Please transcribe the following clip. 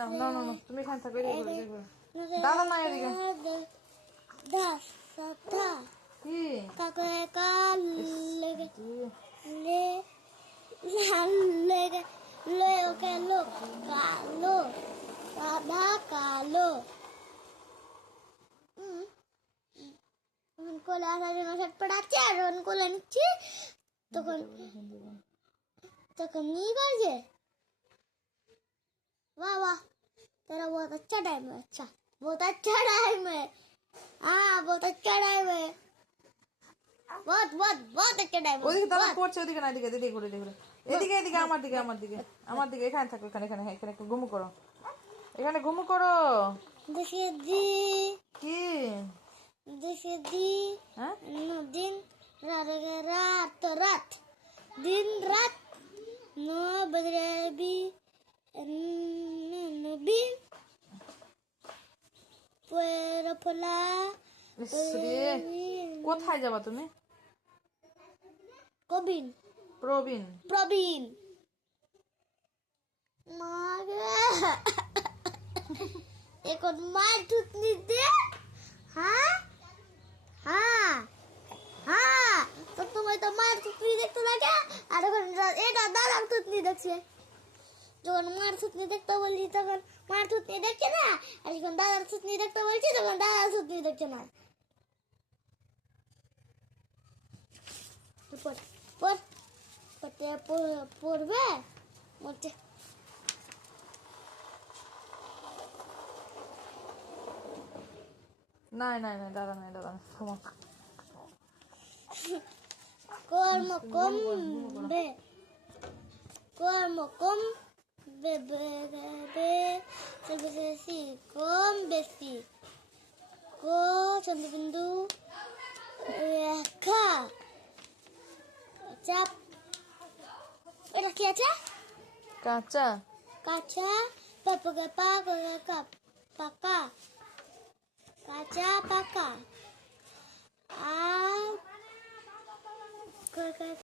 না না না তুমি এখান থেকে বেরিয়ে পড়ে যাবে দাঁড়া না এদিকে। দাস সাথা কি? কাকু কাল লেগে লে লাল লেগে লে ওকে লো কালো সাদা কালো। কোলে আসার জন্য শার্ট পড়াচ্ছি আর যখন কোলে নিচ্ছি। তখন তখন নিয়ে করছে বাহ বাহ तेरा बहुत अच्छा टाइम है अच्छा बहुत अच्छा टाइम है हाँ बहुत अच्छा टाइम है बहुत बहुत बहुत अच्छा टाइम ওদিকে है দাদা बहुत। পড়ছে ওদিকে না এদিকে এদিকে ঘুরে এদিকে ঘুরে এদিকে এদিকে আমার দিকে আমার দিকে আমার দিকে এখানে থাকো এখানে এখানে হ্যাঁ, এখানে একটু ঘুমু করো এখানে ঘুমু করো देखिए दी কি देखिए दी হ্যাঁ नो दिन रात रात रात दिन रात नो কোথায় যাবা তুমি? Kobin প্রবীণ। মারে এখন মার থুতনি দে হ্যাঁ? হ্যাঁ? হ্যাঁ? তো তোমার তো মার থুতনি দেখতে লাগে। আর এখন এটা দাদার থুতনি দেখছে। যখন মার থুতনি দেখতে বলছি তখন মার থুতনি দেখছে না আর যখন দাদার থুতনি দেখতে বলছি তখন দাদার থুতনি দেখছে না পড় পড় পড়তে পড়- পড়বে বলছে নাই নাই নাই দাদা নাই দাদা নাই ঘুমো কর্ম কম বে কর্ম কম bebebe seberesikom besi ko contoh bendu reka cap udah kaca. Kaca kaca papa papa papa paka. Kaca paka. A